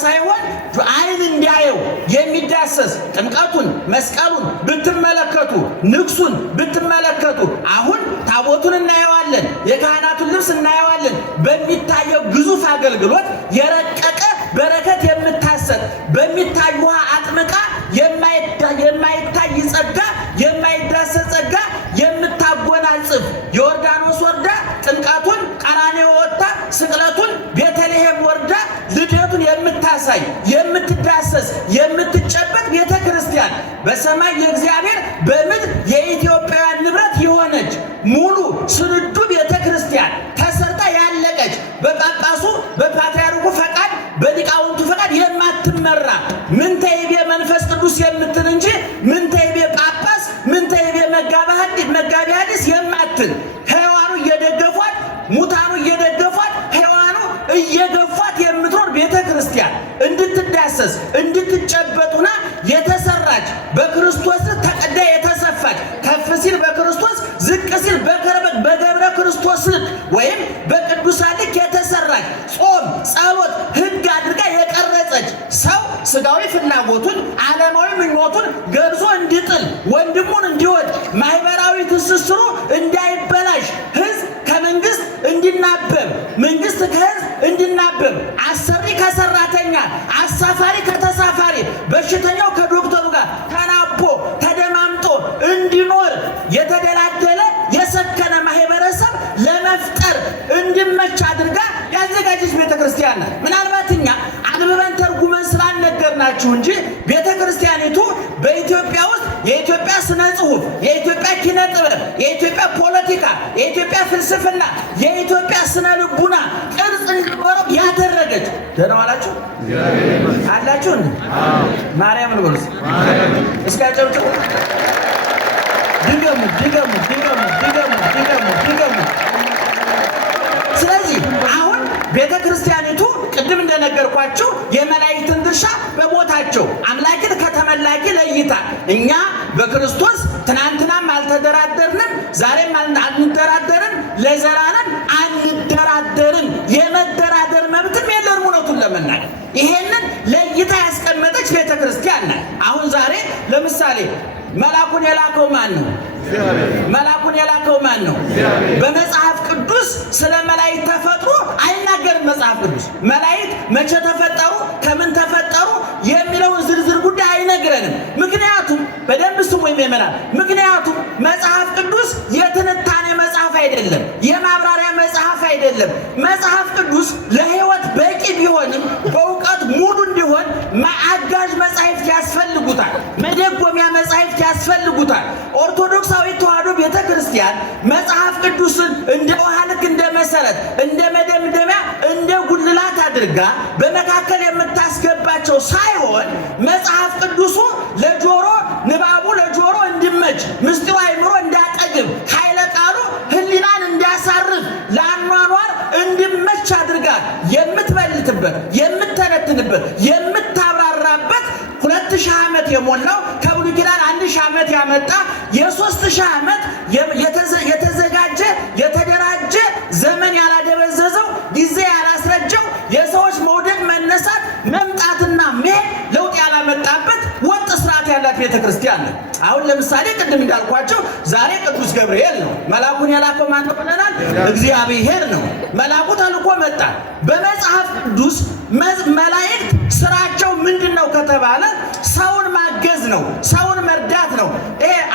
ሳይሆን አይን እንዲያየው የሚዳሰስ ጥምቀቱን መስቀሉን ብትመለከቱ ንግሱን ብትመለከቱ አሁን ታቦቱን እናየዋለን የካህናቱን ልብስ እናየዋለን በሚታየው ግዙፍ አገልግሎት የረቀቀ በረከት የምታሰጥ በሚታይ ውሃ አጥምቃ የማይታይ ጸጋ የማይዳሰስ ጸጋ የምታጎናጽፍ ዮርዳኖስ ወርዳ ጥምቀቱን ቀራንዮ ወጣ ስቅለቱን ቤተልሔም ወርዳ ልደቱን የምታሳይ የምትዳሰስ የምትጨበጥ ቤተክርስቲያን በሰማይ የእግዚአብሔር በምድር የኢትዮጵያውያን ንብረት የሆነች ሙሉ ስንዱ ቤተክርስቲያን ተሰርታ ያለቀች በጳጳሱ በፓትርያርኩ ፈቃድ በሊቃውንቱ ፈቃድ የማትመራ ምንተይቤ መንፈስ ቅዱስ የምትል እንጂ ምንተይቤ ጳጳስ ምንተይቤ መጋቢ ሐዲስ የማትል ሕያዋኑ እየደገፏት ሙታኑ እየደገፏት ሕያዋኑ እየገፏት የምትኖር ቤተክርስቲያን እንድትዳሰስ እንድትጨበጡና የተሰራች በክርስቶስ ተቀዳ የተሰፋች ከፍ ሲል በክርስቶስ ዝቅ ሲል በገብረ ክርስቶስ ወይም በቅዱሳን ልክ የተሰራች ጾም ጸሎት ሕግ አድርጋ የቀረጸች ሰው ስጋዊ ፍላጎቱን ዓለማዊ ምኞቱን ገብዞ እንዲጥል ወንድሙን እንዲወድ ማህበራዊ ትስስሩ እንዳይበላሽ ሕዝብ ከመንግስት እንዲናበብ መንግስት ከሕዝብ እንዲናበብ አሰሪ ከሰራተኛ አሳፋሪ ከተሳፋሪ በሽተኛው ከዶክተሩ ጋር ተናቦ ተደማምጦ እንዲኖር የተደላደለ የሰከነ ማህበረሰብ ለመፍጠር እንዲመች አድርጋ ያዘጋጀች ቤተክርስቲያን ናት። ምናልባት እኛ አንብበን ተርጉመን ስላልነገርናችሁ እንጂ ቤተክርስቲያኒቱ በኢትዮጵያ ውስጥ የኢትዮጵያ ስነ ጽሁፍ የኢትዮጵያ ኪነ ጥበብ የኢትዮጵያ ፖለቲካ የኢትዮጵያ ፍልስፍና የኢትዮጵያ ስነ ልቡና ቅርጽ እንዲኖረው ያደረገች ደህና ዋላችሁ አላችሁ ማርያምን በሉስ እስከ ጨብጭቡ ድገሙ። ስለዚህ አሁን ቤተክርስቲያኒቱ ቅድም እንደነገርኳችሁ የመላእክትን ድርሻ በቦታቸው አምላክን ከተመላኪ ለይታ እኛ በክርስቶስ ትናንትናም አልተደራደርንም ዛሬም አንደራደርም ለዘላለም አንደራደርም የመደራደር መብትም የለንም እውነቱን ለመናገር ይሄንን ለይታ ያስቀመጠች ቤተክርስቲያን ናት። አሁን ዛሬ ለምሳሌ መላኩን የላከው ማን ነው? መላኩን የላከው ማን ነው? በመጽሐፍ ቅዱስ ስለ መላእክት ተፈጥሮ አይናገርም መጽሐፍ ቅዱስ። መላእክት መቼ ተፈጠሩ ከምን ተፈጠሩ የሚለውን ዝርዝር ጉዳይ አይነግረንም። ምክንያቱም በደንብ ስሙ ይመናል። ምክንያቱም መጽሐፍ ቅዱስ የትንታኔ መጽሐፍ አይደለም፣ የማብራሪያ መጽሐፍ አይደለም። መጽሐፍ ቅዱስ ለሕይወት በቂ ቢሆንም በእውቀት ሙሉ እንዲሆን አጋዥ መጻሕፍት ያስፈልጉታል፣ መደጎሚያ መጻሕፍት ያስፈልጉታል። ኦርቶዶክሳዊ ተዋሕዶ ቤተክርስቲያን መጽሐፍ ቅዱስን እንደ ውሃ ልክ እንደ መሰረት እንደ መደምደሚያ እንደ ጉልላት አድርጋ በመካከል የምታስገባቸው ሳይሆን መጽሐፍ ቅዱሱ ለጆሮ ንባቡ ለጆሮ እንዲመች ምስጢሩ አይምሮ እንዳጠግብ ኃይለ ቃሉ ሕሊናን እንዲያሳርፍ ለአኗኗር እንዲመች አድርጋ የምትበልትበት የምትተነትንበት የምታብራራበት 2000 ዓመት የሞላው ከብሉይ ኪዳን 1000 ዓመት ያመጣ የ3000 ዓመት የተዘጋጀ የተደራጀ ዘመን ያላደበዘዘው ጊዜ ያላስረጀው የሰዎች መውደቅ መነሳት መምጣትና መሄድ ለውጥ ያላመጣበት ወጥ ስርዓት ያላት ቤተክርስቲያን ነው። አሁን ለምሳሌ ቅድም እንዳልኳቸው ዛሬ ቅዱስ ገብርኤል ነው መላኩን የላከው ማን ነው ብለናል? እግዚአብሔር ነው። መላኩ ተልኮ መጣ። በመጽሐፍ ቅዱስ መላእክት ስራቸው ምንድነው ከተባለ ሰውን ማገዝ ነው፣ ሰውን መርዳት ነው።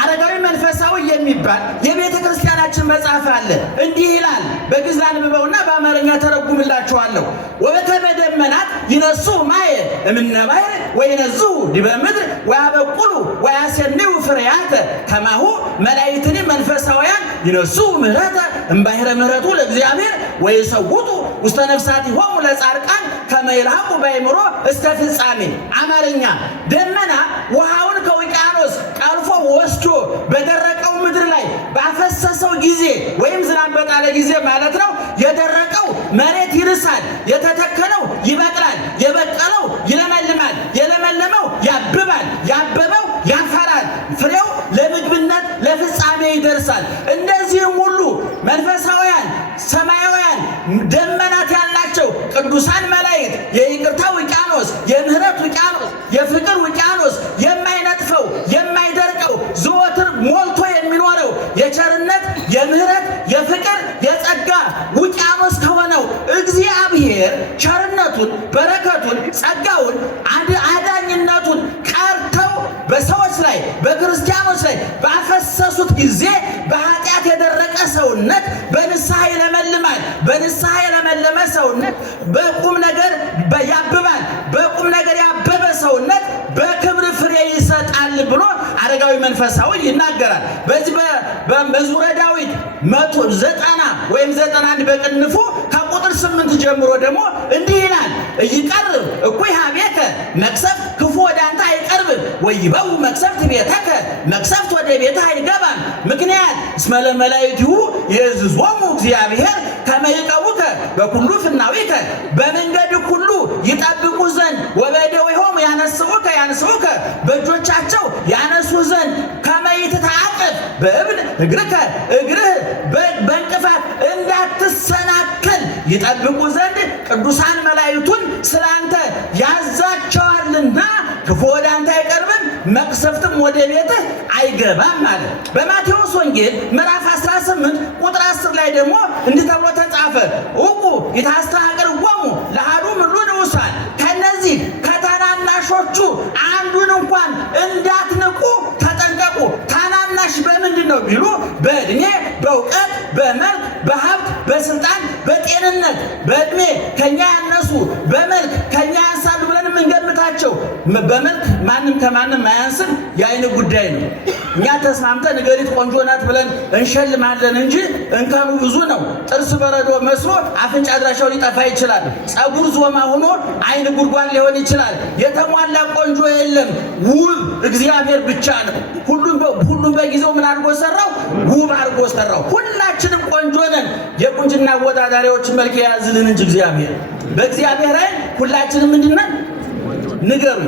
አረጋዊ መንፈሳዊ የሚባል የቤተክርስቲያናችን መጽሐፍ አለ። እንዲህ ይላል። በግዕዝ አንብበውና በአማርኛ ተረጉምላችኋለሁ። ወበከመ ደመናት ይነሱ ማየ እምነ ባሕር ወይነዙ ዲበ ምድር ወያበቁሉ ወያሴንዩ ፍሬያተ ከማሁ መላእክትኒ መንፈሳውያን ይነሱ ምህረተ እምባሕረ ምህረቱ ለእግዚአብሔር ወይሰውጡ ውስተ ነፍሳቲሆሙ ለጻድቃን ከመ ይልሐቁ በአእምሮ እስከ ፍጻሜ። አማርኛ ደመና ውሃውን ከውቅያኖስ ቀልፎ ወስዶ በደረቀው ምድር ላይ ባፈሰሰው ጊዜ ወይም ዝናብ በጣለ ጊዜ ማለት ነው። የደረቀው መሬት ይርሳል፣ የተተከለው ይበቅላል፣ የበቀለው ይለመልማል፣ የለመለመው ያብባል፣ ያበበው ያፈራል፣ ፍሬው ለምግብነት ለፍጻሜ ይደርሳል። እንደዚህም ሁሉ መንፈሳውያን ሰማያውያን ደመናት ያላቸው ቅዱሳን መላእክት የይቅርታ ውቅያኖስ በረከቱን ጸጋውን አዳኝነቱን ቀርተው በሰዎች ላይ በክርስቲያኖች ላይ ባፈሰሱት ጊዜ በኃጢአት የደረቀ ሰውነት በንስሐ ይለመልማል። በንስሐ የለመለመ ሰውነት በቁም ነገር ያብባል። በቁም ነገር ያበበ ሰውነት በክብር ፍሬ ይሰጣል ብሎ አረጋዊ መንፈሳዊ ይናገራል። በዚህ በመዝሙረ ዳዊት 190 ወይም 91 በቅንፉ ከቁጥር 8 ጀምሮ ደግሞ እንዲህ ይላል። ይቀርብ እኩይ ኀቤከ መቅሰፍት፣ ክፉ ወደ አንተ አይቀርብም። ወይበው መቅሰፍት ቤተከ፣ መቅሰፍት ወደ ቤትህ አይገባም። ምክንያት እስመ ለመላእክቲሁ ይእዝዞሙ እግዚአብሔር ከመ ይዕቀቡከ በኩሉ ፍናዊከ፣ በመንገድ ሁሉ ይጠብቁ ዘንድ ወበእደዊሆሙ ያነስኡከ በእጆቻቸው ያነሱ ዘንድ ከመ ይትተዓቀብ በእብን እግርከ፣ እግርህ በእንቅፋት እንዳትሰናከል ይጠብቁ ዘንድ ቅዱሳን መላእክቱን ስላንተ ያዛቸዋልና ክፉ ወደ አንተ አይቀርብም፣ መቅሰፍትም ወደ ቤትህ አይገባም ማለት። በማቴዎስ ወንጌል ምዕራፍ 18 ቁጥር 10 ላይ ደግሞ እንዲህ ተብሎ ተጻፈ። ዕቁ ይታስተሐቅርዎሙ ለአሐዱ እምእሉ ንዑሳን፣ ከነዚህ ከታናናሾቹ አንዱን እንኳን እንዳትንቁ ተጠንቀቁ። ታናናሽ በምንድን ነው ቢሉ በዕድሜ በእውቀት በመልክ በሀብት በስልጣን በጤንነት በዕድሜ ከኛ ያነሱ በመልክ ከኛ ያንሳሉ ብለን የምንገምታቸው በመልክ ማንም ከማንም አያንስም። የአይን ጉዳይ ነው። እኛ ተስማምተን እገሊት ቆንጆ ናት ብለን እንሸልማለን እንጂ እንከኑ ብዙ ነው። ጥርስ በረዶ መስሎ አፍንጫ አድራሻው ሊጠፋ ይችላል። ጸጉር ዞማ ሆኖ አይን ጉድጓድ ሊሆን ይችላል። የተሟላ ቆንጆ የለም። ውብ እግዚአብሔር ብቻ ነው። ሁሉም በጊዜው ምን አድርጎ ሰራው? ውብ አድርጎ ሰራው። ሁላችንም ቆንጆ ነን። የቁንጅና አወዳዳሪዎች መልክ የያዝልን እንጂ እግዚአብሔር በእግዚአብሔር አይን ሁላችንም ምንድነን? ንገሩ።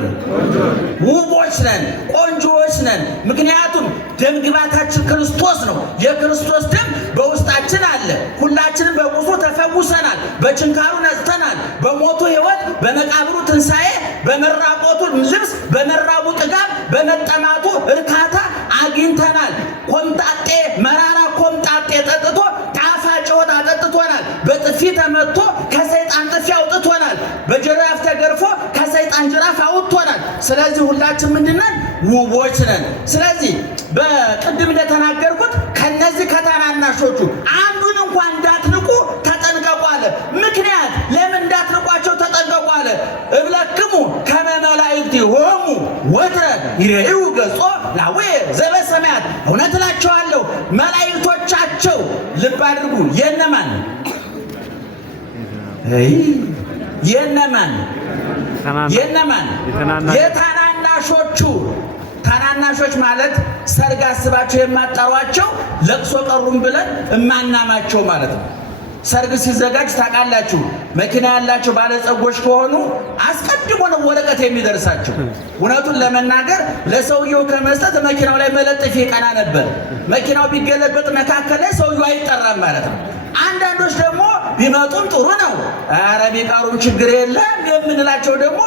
ውቦች ነን፣ ቆንጆዎች ነን። ምክንያቱም ደም ግባታችን ክርስቶስ ነው። የክርስቶስ ደም በውስጣችን አለ። ሁላችንም በቁሱ ተፈውሰናል፣ በችንካሩ ነጽተናል። በሞቱ ሕይወት፣ በመቃብሩ ትንሣኤ፣ በመራቆቱ ልብስ፣ በመራቡ ጥጋብ፣ በመጠማቱ እርካታ አግኝተናል። ኮምጣጤ መራራ ኮምጣጤ ጠጥቶ ጣፋጭ ወጥ አጠጥቶናል። በጥፊ ተመቶ ከሰይጣን ጥፊ አውጥቶናል። በጅራፍ ተገርፎ ከሰይጣን ጅራፍ አውጥቶናል። ስለዚህ ሁላችን ምንድነን? ውቦች ነን። ስለዚህ በቅድም እንደተናገርኩት ከነዚህ ከታናናሾቹ አንዱን እንኳን እንዳትንቁ ተጠንቀቁ አለ። ምክንያት ለምን እንዳትንቋቸው ተጠንቀቁ አለ? እብለክሙ ከመ መላእክቲሆሙ ወትረ ይሬዩ ገጾ ላዌ ዘበሰማያት፣ እውነት እላቸዋለሁ መላእክቶቻቸው ልብ አድርጉ። የነማን የታናናሾቹ። ታናናሾች ማለት ሰርግ አስባቸው የማጠሯቸው ለቅሶ ቀሩም ብለን እማናማቸው ማለት ነው። ሰርግ ሲዘጋጅ ታውቃላችሁ፣ መኪና ያላቸው ባለጸጎች ከሆኑ አስቀድሞ ነው ወረቀት የሚደርሳቸው። እውነቱን ለመናገር ለሰውየው ከመስጠት መኪናው ላይ መለጠፍ ይቀና ነበር። መኪናው ቢገለበጥ መካከል ላይ ሰውየው አይጠራም ማለት ነው። አንዳንዶች ደግሞ ቢመጡም ጥሩ ነው፣ ኧረ ቢቀሩም ችግር የለም የምንላቸው ደግሞ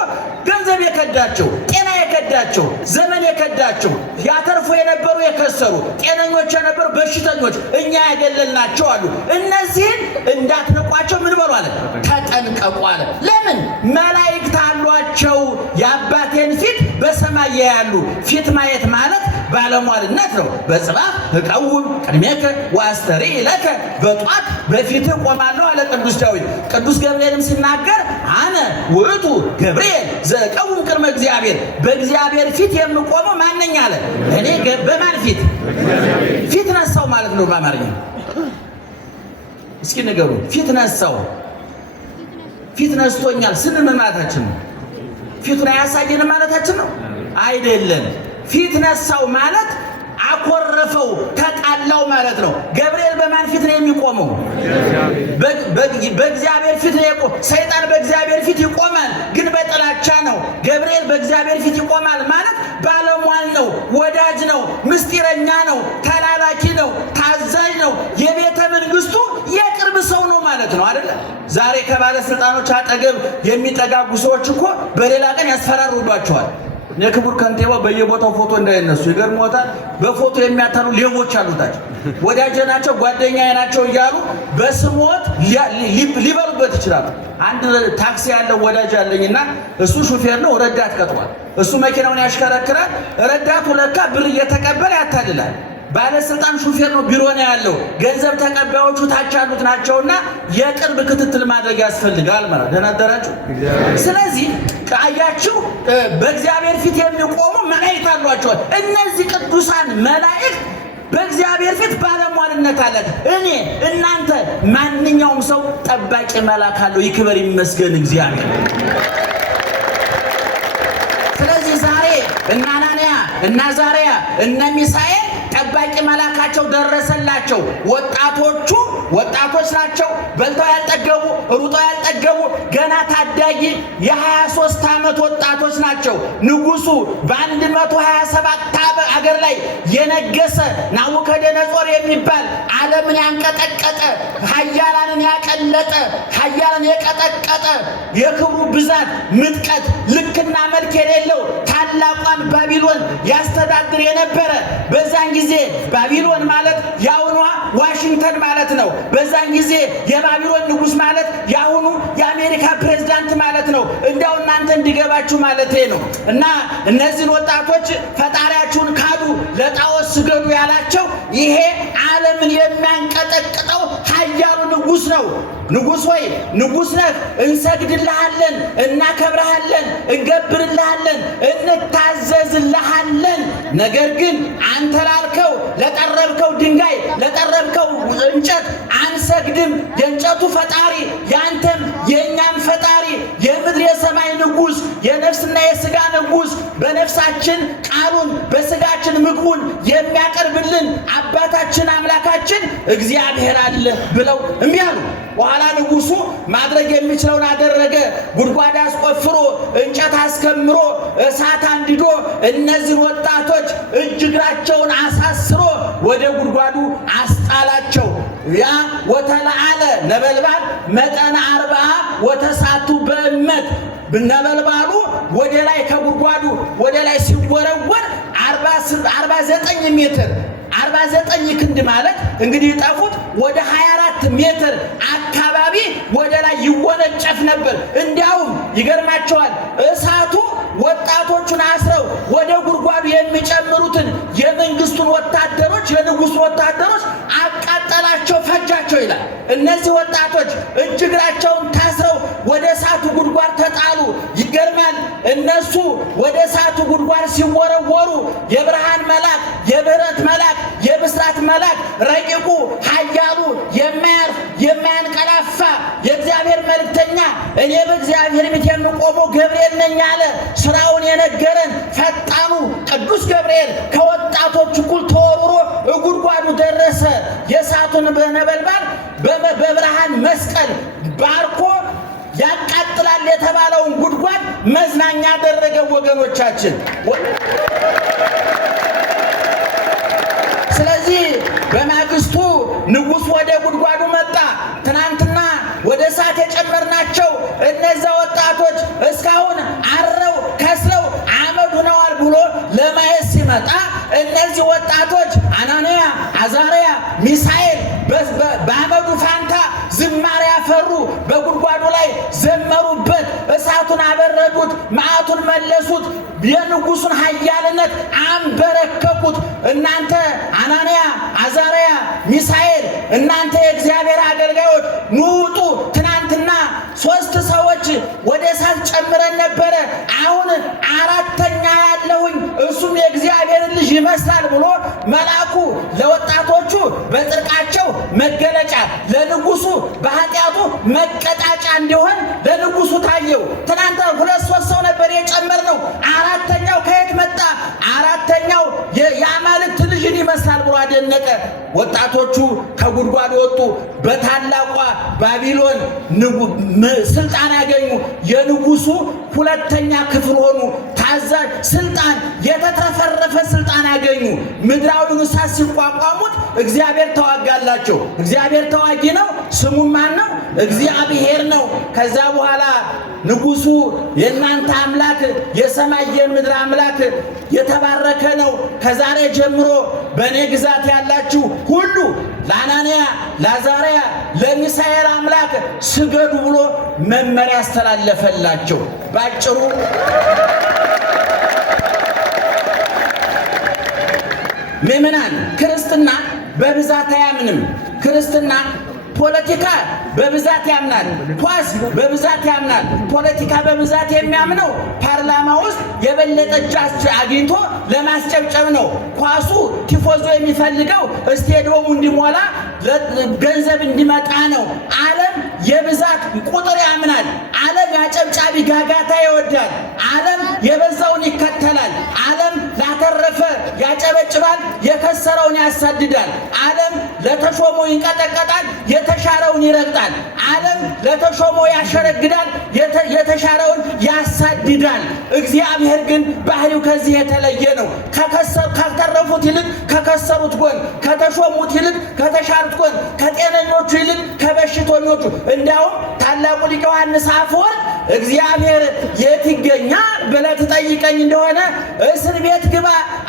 ገንዘብ የከዳቸው፣ ጤና የከዳቸው፣ ዘመን የከዳቸው፣ ያተርፉ የነበሩ የከሰሩ፣ ጤነኞች የነበሩ በሽተኞች፣ እኛ ያገለልናቸው አሉ። እነዚህን እንዳትንቋቸው ምን በሉ አለ? ተጠንቀቁ አለ። ለምን? መላእክት አሏቸው። የአባቴን ፊት በሰማይ ያያሉ። ፊት ማየት ማለት ባለሟልነት ነው። በጽባህ እቀውም ቅድሜከ ወአስተርኢ ለከ፣ በጧት በፊትህ ቆማለሁ አለ ቅዱስ ዳዊት። ቅዱስ ገብርኤልም ሲናገር አነ ውእቱ ገብርኤል ዘእቀውም ቅድመ እግዚአብሔር፣ በእግዚአብሔር ፊት የምቆመው ማነኝ አለ? እኔ በማን ፊት? ፊት ነሳው ማለት ነው በአማርኛ። እስኪ ንገሩ። ፊት ነሳው፣ ፊት ነስቶኛል ስንል ምን ማለታችን ነው? ፊቱን አያሳየንም ማለታችን ነው? አይደለም። ፊት ነሳው ማለት አኮረፈው፣ ተጣላው ማለት ነው። ገብርኤል በማን ፊት ነው የሚቆመው? በእግዚአብሔር ፊት ነው የቆመው። ሰይጣን በእግዚአብሔር ፊት ይቆማል፣ ግን በጥላቻ ነው። ገብርኤል በእግዚአብሔር ፊት ይቆማል ማለት ባለሟል ነው፣ ወዳጅ ነው፣ ምስጢረኛ ነው፣ ተላላኪ ነው፣ ታዛዥ ነው፣ የቤተ መንግስቱ የቅርብ ሰው ነው ማለት ነው አይደለ? ዛሬ ከባለስልጣኖች አጠገብ የሚጠጋጉ ሰዎች እኮ በሌላ ቀን ያስፈራሩባቸዋል። የክቡር ከንቲባው በየቦታው ፎቶ እንዳይነሱ ይገርሞታል። በፎቶ የሚያታሉ ሌቦች አሉታቸው። ወዳጄ ናቸው ጓደኛዬ ናቸው እያሉ በስሞት ሊበሉበት ይችላሉ። አንድ ታክሲ ያለው ወዳጅ አለኝና እሱ ሹፌር ነው፣ ረዳት ቀጥሯል። እሱ መኪናውን ያሽከረክራል። ረዳቱ ለካ ብር እየተቀበለ ያታልላል። ባለስልጣን ሹፌር ነው፣ ቢሮ ነው ያለው። ገንዘብ ተቀባዮቹ ታች ያሉት ናቸውና የቅርብ ክትትል ማድረግ ያስፈልጋል ማለት ደህና አደራችሁ። ስለዚህ አያችሁ በእግዚአብሔር ፊት የሚቆሙ መላእክት አሏቸው። እነዚህ ቅዱሳን መላእክት በእግዚአብሔር ፊት ባለሟልነት አለ። እኔ እናንተ ማንኛውም ሰው ጠባቂ መልአክ አለው። ይክበር ይመስገን እግዚአብሔር። ስለዚህ ዛሬ እነ አናንያ እነ አዛርያ እነ ሚሳኤል ጠባቂ መልአካቸው ደረሰላቸው። ወጣቶች ናቸው፣ በልተው ያልጠገቡ ሩጠው ያልጠገቡ ገና ታዳጊ የ23 ዓመት ወጣቶች ናቸው። ንጉሱ በ127 አገር ላይ የነገሰ ናቡከደነጾር የሚባል ዓለምን ያንቀጠቀጠ ኃያላንን ያቀለጠ ኃያላንን የቀጠቀጠ የክብሩ ብዛት ምጥቀት ልክና መልክ የሌለው ታላቋን ባቢሎን ያስተዳድር የነበረ በዛን ጊዜ ባቢሎን ማለት ያውኗ ዋሽንግተን ማለት ነው። በዛን ጊዜ የባቢሎን ንጉስ ማለት ያሁኑ የአሜሪካ ፕሬዝዳንት ማለት ነው። እንዲያው እናንተ እንዲገባችሁ ማለት ነው። እና እነዚህን ወጣቶች ፈጣሪያችሁን ካዱ፣ ለጣዖት ስገዱ ያላቸው ይሄ ዓለምን የሚያንቀጠቅጠው ኃያሉ ንጉስ ነው። ንጉስ ሆይ ንጉስ ነህ፣ እንሰግድልሃለን፣ እናከብርሃለን፣ እንገብርልሃለን፣ እንታዘዝልሃለን። ነገር ግን አንተ ላልከው ለጠረብከው ድንጋይ ለጠረብከው እንጨት አንሰግድም። የእንጨቱ ፈጣሪ ያንተም የእኛም ፈጣሪ የምድር የሰማይ ንጉስ የነፍስና የስጋ ንጉስ በነፍሳችን ቃሉን በስጋችን ምግቡን የሚያቀርብልን አባታችን አምላካችን እግዚአብሔር አለ ብለው እምቢ አሉ። በኋላ ንጉሱ ማድረግ የሚችለውን አደረገ። ጉድጓድ አስቆፍሮ እንጨት አስከምሮ እሳት አንድዶ እነዚህን ወጣቶች እጅ እግራቸውን አሳስሮ ወደ ጉድጓዱ አስጣላቸው። ያ ወተለዓለ ነበልባል መጠነ 40 ወተሳቱ በእመት ነበልባሉ ወደ ላይ ከጉድጓዱ ወደ ላይ ሲወረወር 49 ሜትር 49 ክንድ ማለት እንግዲህ ጠፉት ወደ 24 ሜትር አካባቢ ወደ ላይ ይወነጨፍ ነበር። እንዲያውም ይገርማቸዋል እሳቱ ወጣቶቹን አስረው ወደ ጉድጓዱ የሚጨምሩትን የመንግስቱን ወታደሮች የንጉሥ ወታደሮች አቃጠላቸው፣ ፈጃቸው ይላል። እነዚህ ወጣቶች እጅ እግራቸውን ታስረው ወደ እሳቱ ጉድጓድ ተጣሉ። ይገርማል። እነሱ ወደ እሳቱ ጉድጓድ ሲወረወሩ የብርሃን መልአክ የብረት መልአክ የብስራት መልአክ ረቂቁ ኃያሉ የማያርፍ የማያንቀላፋ የእግዚአብሔር መልእክተኛ እኔ በእግዚአብሔር ፊት የምቆመው ገብርኤል ነኝ አለ። ስራውን የነገረን ፈጣኑ ቅዱስ ገብርኤል ከወጣቶች እኩል ተወርውሮ ጉድጓዱ ደረሰ። የእሳቱን ነበልባል በብርሃን መስቀል ባርኮ ያቃጥላል የተባለውን ጉድጓድ መዝናኛ ያደረገ ወገኖቻችን። ስለዚህ በማግስቱ ንጉሥ ወደ ጉድጓዱ መጣ። ትናንትና ወደ እሳት የጨመርናቸው እነዛ ወጣቶች እስካሁን አረው ከስለው አመድ ሆነዋል ብሎ ለማየት ሲመጣ እነዚህ ወጣቶች አናንያ፣ አዛርያ፣ ሚሳኤል በአመዱ ፋንታ ዝማሬ ያፈሩ፣ በጉድጓዱ ላይ ዘመሩበት፣ እሳቱን አበረዱት፣ መዓቱን መለሱት፣ የንጉሱን ኃያልነት አንበረከኩት። እናንተ አናንያ፣ አዛርያ፣ ሚሳኤል እናንተ የእግዚአብሔር አገልጋዮች ኑ ውጡ። ትናንትና 3 ሰዎች ወደ እሳት ጨምረን ነበረ፣ አሁን 4ተኛ ያለሁኝ እሱም የእግዚአብሔር ልጅ ይመስላል ብሎ መልአኩ ለወጣቶቹ በጽድቃቸው መገለጫ ለንጉሱ በኃጢአቱ መቀጣጫ እንዲሆን ለንጉሱ ታየው። ትናንት 2-3 ሰው ነበር የጨመርነው፣ 4ተኛው ከየት መጣ? 4ተኛው የአማልክት ልጅን ይመስላል ብሎ አደነቀ። ወጣቶቹ ከጉድጓድ ወጡ። በታላቋ ባቢሎን ስልጣን ያገኙ የንጉሱ 2ኛ ክፍል ሆኑ። አዛዥ ስልጣን የተትረፈረፈ ስልጣን አገኙ። ምድራዊውን እሳት ሲቋቋሙት እግዚአብሔር ተዋጋላቸው። እግዚአብሔር ተዋጊ ነው። ስሙ ማን ነው? እግዚአብሔር ነው። ከዛ በኋላ ንጉሱ የእናንተ አምላክ የሰማይ የምድር አምላክ የተባረከ ነው። ከዛሬ ጀምሮ በእኔ ግዛት ያላችሁ ሁሉ ለአናንያ፣ ለአዛርያ፣ ለሚሳኤል አምላክ ስገዱ ብሎ መመሪያ ያስተላለፈላቸው። ባጭሩ ምእመናን ክርስትና በብዛት አያምንም። ክርስትና ፖለቲካ በብዛት ያምናል። ኳስ በብዛት ያምናል። ፖለቲካ በብዛት የሚያምነው ፓርላማ ውስጥ የበለጠ እጅ አግኝቶ ለማስጨብጨብ ነው። ኳሱ ቲፎዞ የሚፈልገው ስቴዲየሙ እንዲሞላ ገንዘብ እንዲመጣ ነው። ዓለም የብዛት ቁጥር ያምናል። ዓለም ያጨብጫቢ ጋጋታ ይወዳል። ዓለም የበዛውን ይከተላል። ዓለም ላተረፈ ያጨበጭባል፣ የከሰረውን ያሳድዳል። ዓለም ለተሾመው ይንቀጠቀጣል፣ የተሻረውን ይረግጣል። ዓለም ለተሾመው ያሸረግዳል፣ የተሻረውን ያሳድዳል። እግዚአብሔር ግን ባህሪው ከዚህ የተለየ ነው። ከተረፉት ይልቅ ከከሰሩት ጎን፣ ከተሾሙት ይልቅ ከተሻሩት ጎን፣ ከጤነኞቹ ይልቅ ከበሽተኞቹ። እንዲያውም ታላቁ ሊቅ ዮሐንስ አፈወርቅ እግዚአብሔር የት ይገኛል ብለህ ትጠይቀኝ እንደሆነ እስር ቤት ግባ፣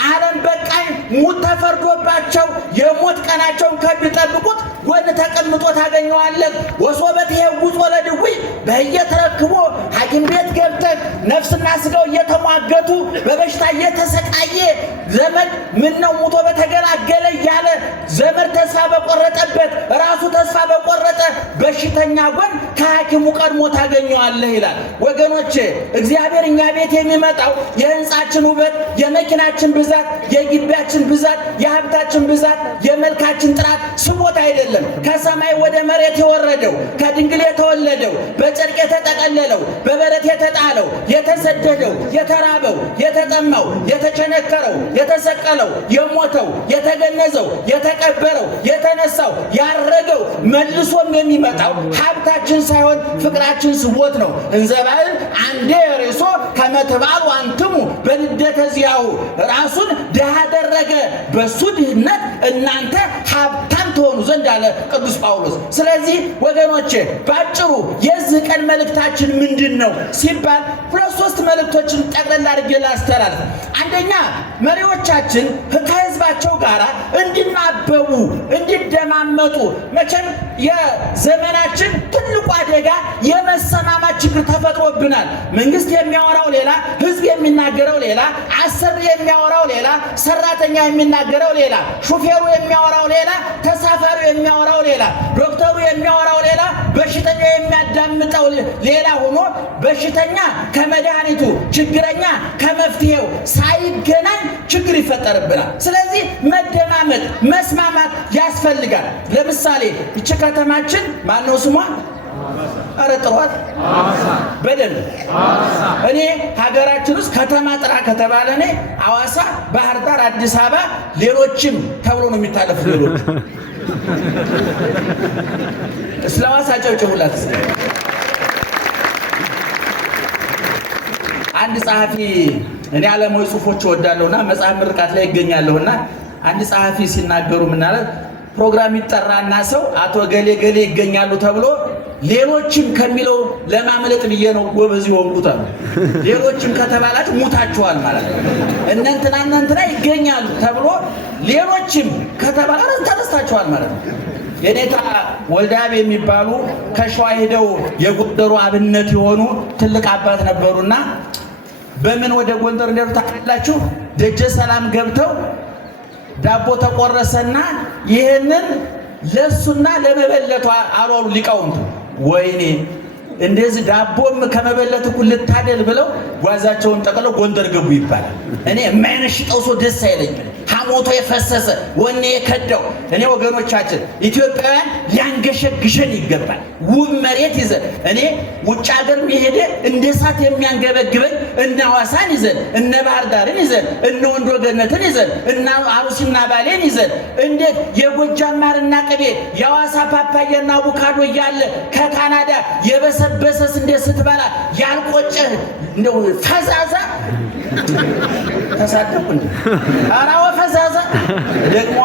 ዓለም በቃኝ፣ ሙት ተፈርዶባቸው የሞት ቀናቸውን ከሚጠብቁት ጎን ተቀምጦ ታገኘዋለህ። ወሶበት ይሄውጾ ለድውይ በየተረክቦ ሐኪም ቤት ገብተህ ነፍስና ስጋው እየተሟገቱ በበሽታ እየተሰቃየ ዘመድ ምን ነው ሙቶ በተገላገለ እያለ ዘመድ ተስፋ በቆረጠበት ራሱ ተስፋ በቆረጠ በሽተኛ ጎን ከሐኪሙ ቀድሞ ታገኘዋለህ ይላል። ወገኖቼ እግዚአብሔር እኛ ቤት የሚመጣው የህንጻችን ውበት፣ የመኪናችን ብዛት፣ የግቢያችን ብዛት፣ የሀብታችን ብዛት፣ የመልካችን ጥራት ስቦት አይደለም። ከሰማይ ወደ መሬት የወረደው ከድንግል የተወለደው በጨርቅ የተጠቀለለው በበረት የተጣለው የተሰደደው የተራበው የተጠማው የተቸነከረው የተሰቀለው የሞተው የተገነዘው የተቀበረው የተነሳው ያረገው መልሶም የሚመጣው ሀብታችን ሳይሆን ፍቅራችን ስቦት ነው። እንዘባል አንዴ ሬሶ ከመትባሉ አንትሙ በልደተ ዚያሁ ራሱን ድሃ አደረገ በሱ ድህነት እናንተ ሀብታም ትሆኑ ዘንድ አለ ቅዱስ ጳውሎስ። ስለዚህ ወገኖቼ ባጭሩ የዚህ ቀን መልእክታችን ምንድን ነው ሲባል ሁለት ሶስት መልእክቶችን ጠቅለል አድርጌ ላስተላልፍ። አንደኛ መሪዎቻችን ከህዝባቸው ጋር እንዲናበቡ እንዲደማመጡ። መቼም የዘመናችን ትልቁ አደጋ የመሰማማት ችግር ተፈጥሮብናል። መንግስት የሚያወራው ሌላ፣ ህዝብ የሚናገረው ሌላ፣ አሰሪ የሚያወራው ሌላ፣ ሰራተኛ የሚናገረው ሌላ፣ ሹፌሩ የሚያወራው ሌላ፣ ተሳፋሪው የሚያወራው ሌላ፣ ዶክተሩ የሚያወራው ሌላ፣ በሽተኛ የሚያዳምጠው ሌላ ሆኖ በሽተኛ ከመድኃኒቱ ችግረኛ ከመፍትሄው ሳይገናኝ ችግር ይፈጠርብናል። ስለዚህ መደማመጥ መስማማት ያስፈልጋል። ለምሳሌ ይቺ ከተማችን ማነው ስሟ? ኧረ ጥሯት በደንብ። እኔ ሀገራችን ውስጥ ከተማ ጥራ ከተባለ እኔ ሐዋሳ፣ ባህር ዳር፣ አዲስ አበባ ሌሎችም ተብሎ ነው የሚታለፉ። ሌሎች ስለ ሐዋሳ ጨብጭቡላት። አንድ ጸሐፊ እኔ ዓለማዊ ጽሑፎች እወዳለሁና መጽሐፍ ምርቃት ላይ ይገኛለሁና አንድ ጸሐፊ ሲናገሩ ምናለት ፕሮግራም ይጠራና ሰው አቶ ገሌ ገሌ ይገኛሉ ተብሎ ሌሎችም ከሚለው ለማምለጥ ብዬ ነው ጎበዝ ይወምቁት አሉ። ሌሎችም ከተባላችሁ ሙታችኋል ማለት ነው። እነንትና ይገኛሉ ተብሎ ሌሎችም ከተባላችሁ ተነስታችኋል ማለት ነው። የኔታ ወልዳብ የሚባሉ ከሸዋ ሄደው የጎንደሩ አብነት የሆኑ ትልቅ አባት ነበሩና በምን ወደ ጎንደር እንደሄዱ ታውቃላችሁ? ደጀ ሰላም ገብተው ዳቦ ተቆረሰና ይህንን ለሱና ለመበለቷ አሏሉ ሊቃውንቱ። ወይኔ እንደዚህ ዳቦም ከመበለት እኩል ልታደል ብለው ጓዛቸውን ጠቅለው ጎንደር ገቡ ይባላል። እኔ የማይነሽጠው ሰው ደስ አይለኝም። ሐሞቶ የፈሰሰ ወኔ የከዳው እኔ ወገኖቻችን ኢትዮጵያውያን ሊያንገሸግሸን ይገባል። ውብ መሬት ይዘን እኔ ውጭ ሀገር የሄደ እንደ እሳት የሚያንገበግበን እነ ሐዋሳን ይዘን እነ ባህር ዳርን ይዘን እነ ወንዶ ገነትን ይዘን እነ አሩሲና ባሌን ይዘን እንዴት የጎጃም ማርና ቅቤ የሐዋሳ ፓፓያና አቮካዶ እያለ ከካናዳ የበሰበሰስ እንደ ስትበላ ያልቆጨህ እንደው ፈዛዛ ተሳደቁ እንዴ አራው ፈዛዛ ደግሞ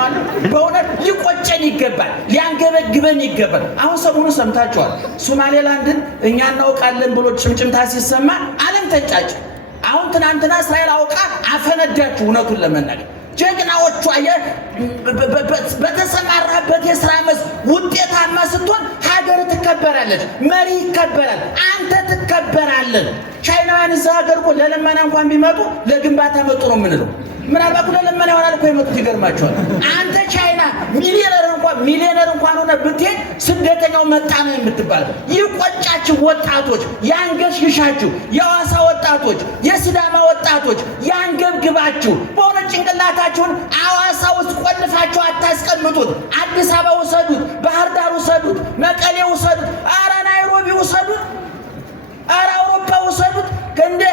በእውነት ሊቆጨን ይገባል፣ ሊያንገበግበን ይገባል። አሁን ሰሞኑን ሰምታችኋል። ሶማሌላንድን እኛ እናውቃለን ብሎ ጭምጭምታ ሲሰማ ዓለም ተንጫጭ። አሁን ትናንትና እስራኤል አውቃ አፈነዳችሁ። እውነቱን ለመናገር ጀግናዎቹ በተሰማራበት የሥራ መስክ ውጤታማ ስትሆን ሀገር ትከበራለች፣ መሪ ይከበራል፣ አንተ ትከበራለህ። ቻይናውያን እዛ ሀገር እኮ ለለመና እንኳን ቢመጡ ለግንባታ መጡ ነው የምንለው። ምናልባት ለለመና ይሆናል እኮ የመጡት ይገርማቸዋል። አንተ ቻይና ሚሊዮነር እንኳን ሆነ ብትሄድ ስደተኛው መጣ ነው የምትባለው። ይቆጫችሁ ወጣቶች፣ ያንገሽግሻችሁ የሐዋሳ ወጣቶች፣ የሲዳማ ወጣቶች ያንገብግባችሁ። በእውነት ጭንቅላታችሁን ሐዋሳ ውስጥ ቆልፋችሁ አታስቀምጡት። አዲስ አበባ ውሰዱት፣ ባህር ዳር ውሰዱት፣ መቀሌ ውሰዱት፣ ኧረ ናይሮቢ ውሰዱት፣ ኧረ አውሮፓ ውሰዱት። እንደ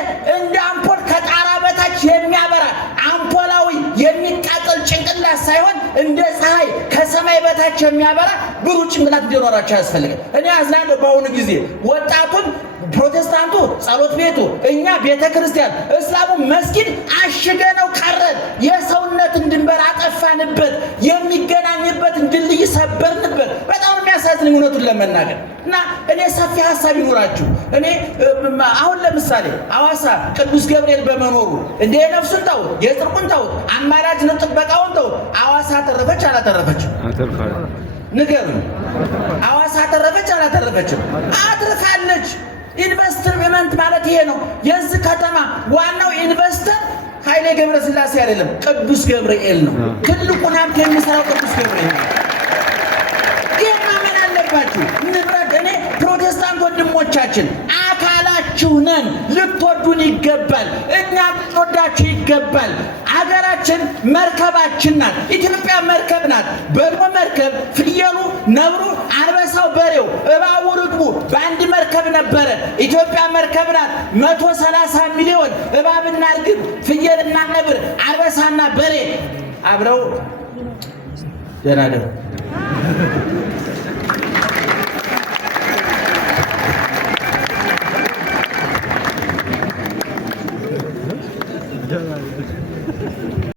አምፖል ከጣራ በታች የሚያበራ አምፖላዊ የሚቃጠል ጭንቅላት ሳይሆን እንደ ፀሐይ ከሰማይ በታች የሚያበራ ብሩህ ጭንቅላት እንዲኖራቸው ያስፈልጋል። እኔ አዝናለሁ። በአሁኑ ጊዜ ወጣቱን ፕሮቴስታንቱ ጸሎት ቤቱ፣ እኛ ቤተ ክርስቲያን፣ እስላሙ መስጊድ አሽገነው ቀረን። የሰውነትን ድንበር አጠፋንበት፣ የሚገናኝበትን ድልድይ ሰበርንበት። በጣም የሚያሳዝን እውነቱን ለመናገር እና እኔ ሰፊ ሀሳብ ይኖራችሁ። እኔ አሁን ለምሳሌ ሐዋሳ ቅዱስ ገብርኤል በመኖሩ እንደ የነፍሱን ተውት፣ የጽድቁን ተውት፣ አማላጅነት ጥበቃውን ተውት። ሐዋሳ ተረፈች አላተረፈችም? ንገሩኝ። ሐዋሳ ተረፈች አላተረፈችም? አትርፋለች። ኢንቨስትመንት ማለት ይሄ ነው። የዚህ ከተማ ዋናው ኢንቨስተር ኃይሌ ገብረስላሴ አይደለም፣ ቅዱስ ገብርኤል ነው። ትልቁን ሀብት የሚሰራው ቅዱስ ገብርኤል ነው። ይህ ማመን አለባችሁ። ንብረት እኔ ፕሮቴስታንት ወንድሞቻችን አካላችሁ ነን፣ ልትወዱን ይገባል። እኛ ልንወዳችሁ ይገባል። ሀገራችን መርከባችን ናት። ኢትዮጵያ መርከብ ናት። በኖ መርከብ ፍየሉ፣ ነብሩ፣ አንበሳው፣ በሬው፣ እባቡ፣ ርግቡ በአንድ መርከብ ነበረ። ኢትዮጵያ መርከብ ናት። 130 ሚሊዮን እባብና ርግብ፣ ፍየልና ነብር፣ አንበሳና በሬ አብረው ደናደሩ